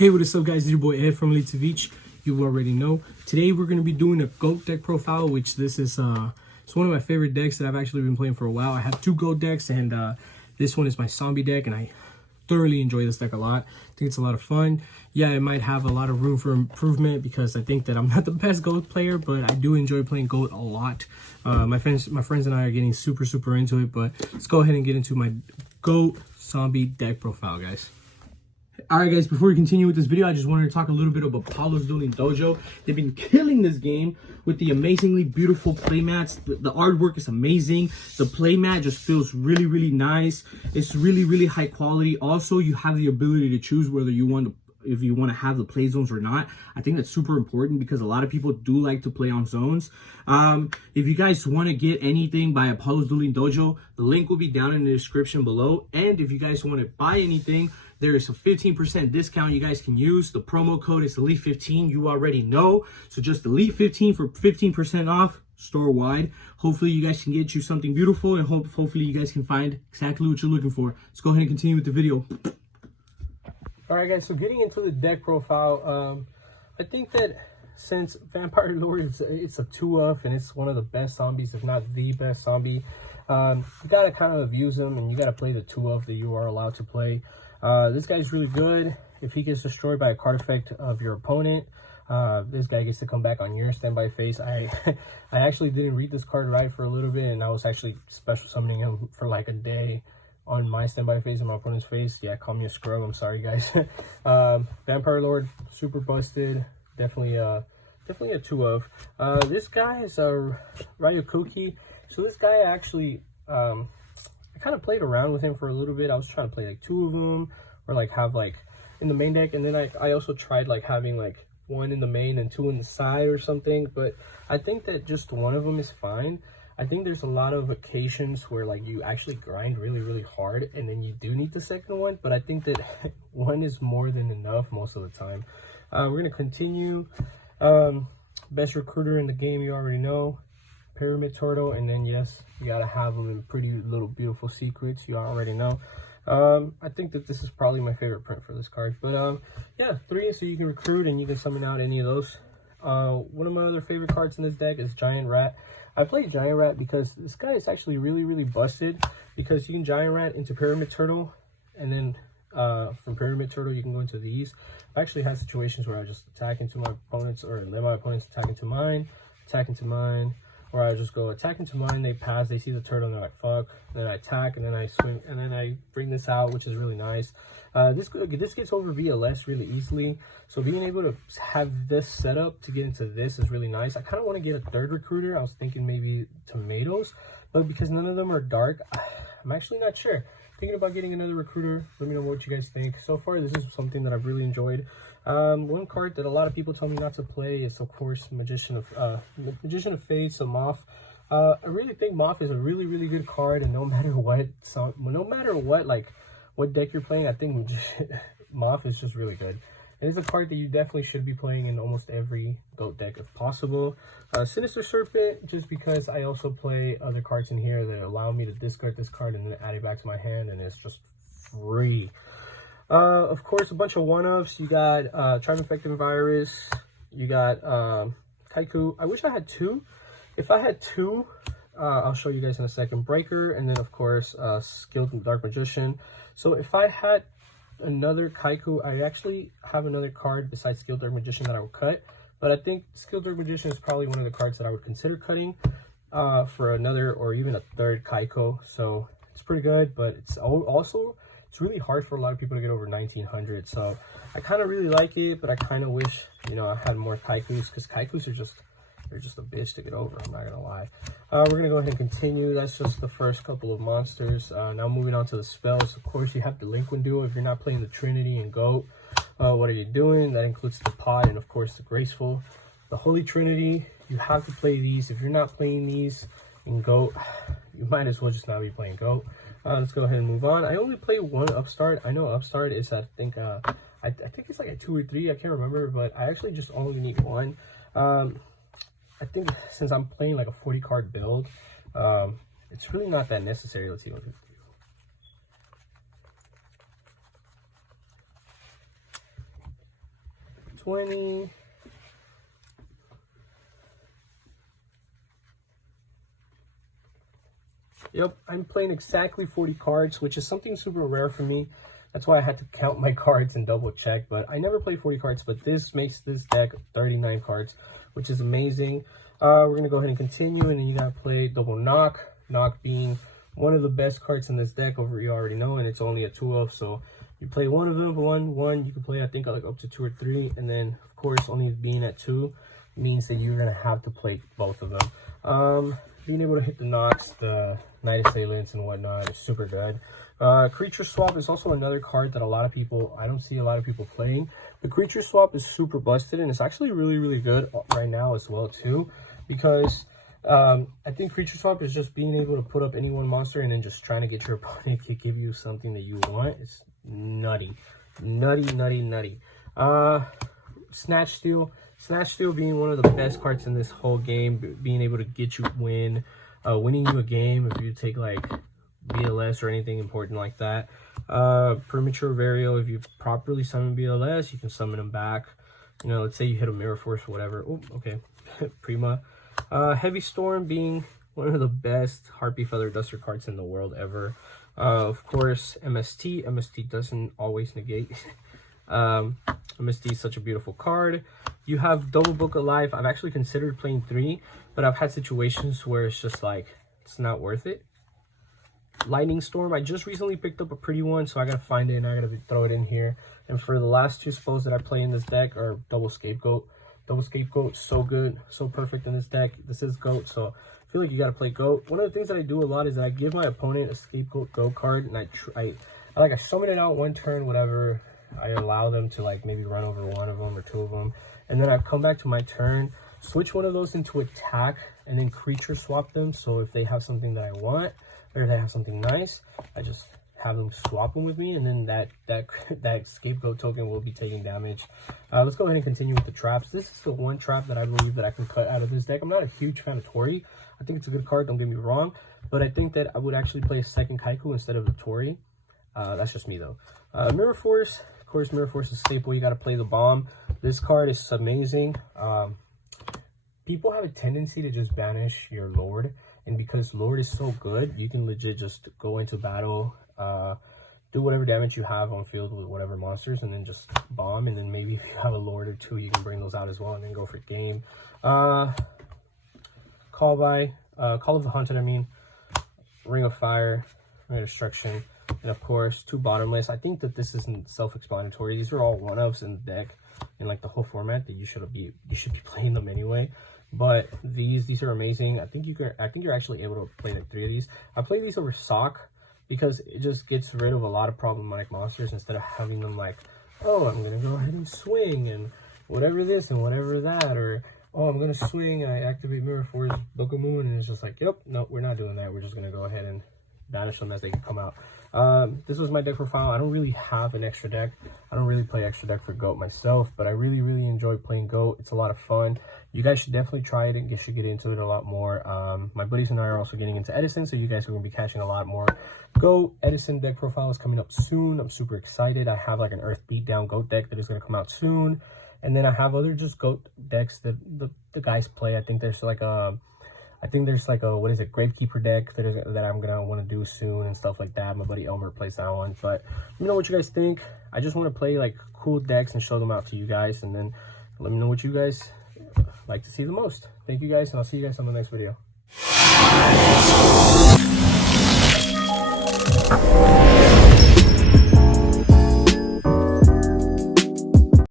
Hey, what is up, guys? It's your boy Ed from Savij. You already know. Today we're going to be doing a GOAT deck profile, which this is it's one of my favorite decks that I've actually been playing for a while. I have two GOAT decks, and this one is my zombie deck, and I thoroughly enjoy this deck a lot. I think it's a lot of fun. Yeah, it might have a lot of room for improvement because I think that I'm not the best GOAT player, but I do enjoy playing GOAT a lot. My friends and I are getting super into it, but let's go ahead and get into my GOAT zombie deck profile, guys. Alright guys, before we continue with this video, I just wanted to talk a little bit about Apollo's Dueling Dojo. They've been killing this game with the amazingly beautiful playmats. The artwork is amazing. The playmat just feels really nice. It's really high quality. Also, you have the ability to choose whether you want to, if you want to have the play zones or not. I think that's super important because a lot of people do like to play on zones. If you guys want to get anything by Apollo's Dueling Dojo, the link will be down in the description below. And if you guys want to buy anything, there is a 15% discount you guys can use. The promo code is ELITE15. You already know. So just ELITE15 for 15% off store-wide. Hopefully you guys can get you something beautiful, and hopefully you guys can find exactly what you're looking for. Let's go ahead and continue with the video. Alright guys, so getting into the deck profile, I think that since Vampire Lord it's a 2-of and it's one of the best zombies, if not the best zombie, you gotta kind of use them and you gotta play the 2-of that you are allowed to play. This guy's really good. If he gets destroyed by a card effect of your opponent, this guy gets to come back on your standby phase. I actually didn't read this card right for a little bit, and I was actually special summoning him for like a day on my standby phase and my opponent's phase. Yeah, call me a scrub. I'm sorry, guys. Vampire Lord, super busted. Definitely a 2-of. This guy is a YuGiOh. So this guy actually, I kind of played around with him for a little bit. I was trying to play like 2 of them, or like have like in the main deck, and then I also tried like having like 1 in the main and 2 in the side or something. But I think that just 1 of them is fine. I think there's a lot of occasions where like you actually grind really hard and then you do need the second one, but I think that 1 is more than enough most of the time. We're gonna continue. Best recruiter in the game, you already know. Pyramid Turtle, and then yes, you gotta have them in pretty little beautiful secrets, you already know. I think that this is probably my favorite print for this card, but yeah, 3, so you can recruit and you can summon out any of those. One of my other favorite cards in this deck is Giant Rat. I play Giant Rat because this guy is actually really busted, because you can Giant Rat into Pyramid Turtle, and then from Pyramid Turtle you can go into these. I actually had situations where I just attack into my opponents, or let my opponents attack into mine, or I just go attack into mine, they pass, they see the turtle, and they're like, fuck. And then I attack, and then I swing, and then I bring this out, which is really nice. This gets over VLS really easily, so being able to have this setup to get into this is really nice. I kind of want to get a 3rd recruiter. I was thinking maybe tomatoes, but because none of them are dark, I'm actually not sure. Thinking about getting another recruiter. Let me know what you guys think. So far, this is something that I've really enjoyed. One card that a lot of people tell me not to play is, of course, Magician of Fate, so Moth. I really think Moth is a really good card, and no matter what, like what deck you're playing, I think Moth is just really good. And it's a card that you definitely should be playing in almost every GOAT deck if possible. Sinister Serpent, just because I also play other cards in here that allow me to discard this card and then add it back to my hand, and it's just free. Of course, a bunch of 1-ofs. You got Trifecta Virus. You got Kaiku. I wish I had 2. If I had 2, I'll show you guys in a second. Breaker, and then of course Skilled Dark Magician. So if I had another Kaiku, I actually have another card besides Skilled Dark Magician that I would cut. But I think Skilled Dark Magician is probably one of the cards that I would consider cutting for another or even a 3rd Kaiku. So it's pretty good, but it's also it's really hard for a lot of people to get over 1900. So I kind of really like it, but I kind of wish, you know, I had more Kaikus, because Kaikus are just, they're just a bitch to get over, I'm not gonna lie. We're gonna go ahead and continue. That's just the first couple of monsters. Now moving on to the spells. Of course, you have the Delinquent Duo. If you're not playing the Trinity and GOAT, what are you doing? That includes the Pod and of course the Graceful. The Holy Trinity, you have to play these. If you're not playing these in GOAT, you might as well just not be playing GOAT. Let's go ahead and move on. I only play 1 Upstart. I know Upstart is, I think it's like a 2 or 3, I can't remember, but I actually just only need 1. I think since I'm playing like a 40 card build, it's really not that necessary. Let's see what we can do. 20. Yep, I'm playing exactly 40 cards, which is something super rare for me. That's why I had to count my cards and double check, but I never play 40 cards, but this makes this deck 39 cards, which is amazing. We're going to go ahead and continue, and then you got to play double knock. Knock being one of the best cards in this deck, you already know, and it's only a 2-of, so you play one of them, one, you can play, I think, like up to 2 or 3, and then, of course, only being at 2 means that you're going to have to play both of them. Being able to hit the knocks, the Night Assailants and whatnot is super good. Creature Swap is also another card that I don't see a lot of people playing. The Creature Swap is super busted, and it's actually really, really good right now as well, too, because I think Creature Swap is just being able to put up any one monster and then just trying to get your opponent to give you something that you want. It's nutty. Nutty. Snatch Steal. Snatch Steal being one of the best cards in this whole game, being able to get you winning you a game if you take like BLS or anything important like that. Premature Vario, if you properly summon BLS, you can summon them back. You know, let's say you hit a Mirror Force or whatever. Oh, okay. Prima. Heavy Storm being one of the best Harpy Feather Duster cards in the world ever. Of course, MST. MST doesn't always negate. MST is such a beautiful card. You have Double Book of Life. I've actually considered playing 3, but I've had situations where it's just like, it's not worth it. Lightning Storm. I just recently picked up a pretty one, so I gotta find it and I gotta throw it in here. And for the last 2 spells that I play in this deck are Double Scapegoat. Double Scapegoat, so good, so perfect in this deck. This is Goat, so I feel like you gotta play Goat. One of the things that I do a lot is that I give my opponent a Scapegoat Goat card, and I summon it out one turn, whatever. I allow them to like maybe run over one of them or 2 of them, and then I come back to my turn, switch one of those into attack, and then creature swap them. So if they have something that I want, or if they have something nice, I just have them swap them with me, and then that Scapegoat token will be taking damage. Let's go ahead and continue with the traps. This is the one trap that I believe that I can cut out of this deck. I'm not a huge fan of Tori. I think it's a good card, don't get me wrong, but I think that I would actually play a second Kaiku instead of the Tori. That's just me though. Mirror Force. Of course, Mirror Force is staple. You got to play the bomb. This card is amazing. People have a tendency to just banish your Lord, and because Lord is so good, you can legit just go into battle, do whatever damage you have on field with whatever monsters, and then just bomb. And then maybe if you have a Lord or 2, you can bring those out as well, and then go for game. Call of the Haunted. I mean, Ring of Fire, Ring of Destruction. And of course, 2 bottomless. I think that this isn't self-explanatory. These are all 1-ofs in the deck, in like the whole format that you should be playing them anyway. But these are amazing. I think you're actually able to play like 3 of these. I play these over Sock because it just gets rid of a lot of problematic monsters instead of having them like, oh, I'm gonna go ahead and swing and whatever this and whatever that, or oh, I'm gonna swing, I activate Mirror Force, Book of Moon, and it's just like, yep, no, we're not doing that. We're just gonna go ahead and banish them as they come out. This was my deck profile. I don't really have an extra deck. I don't really play extra deck for Goat myself, but I really enjoy playing Goat. It's a lot of fun. You guys should definitely try it and you should get into it a lot more. My buddies and I are also getting into Edison, so you guys are going to be catching a lot more Goat. Edison deck profile is coming up soon. I'm super excited. I have like an Earth Beatdown Goat deck that is going to come out soon, and then I have other just Goat decks that the guys play. I think there's like a what is it, Gravekeeper deck that I'm gonna want to do soon and stuff like that. My buddy Elmer plays that one, but let me know what you guys think. I just want to play like cool decks and show them out to you guys, and then let me know what you guys like to see the most. Thank you guys, and I'll see you guys on the next video.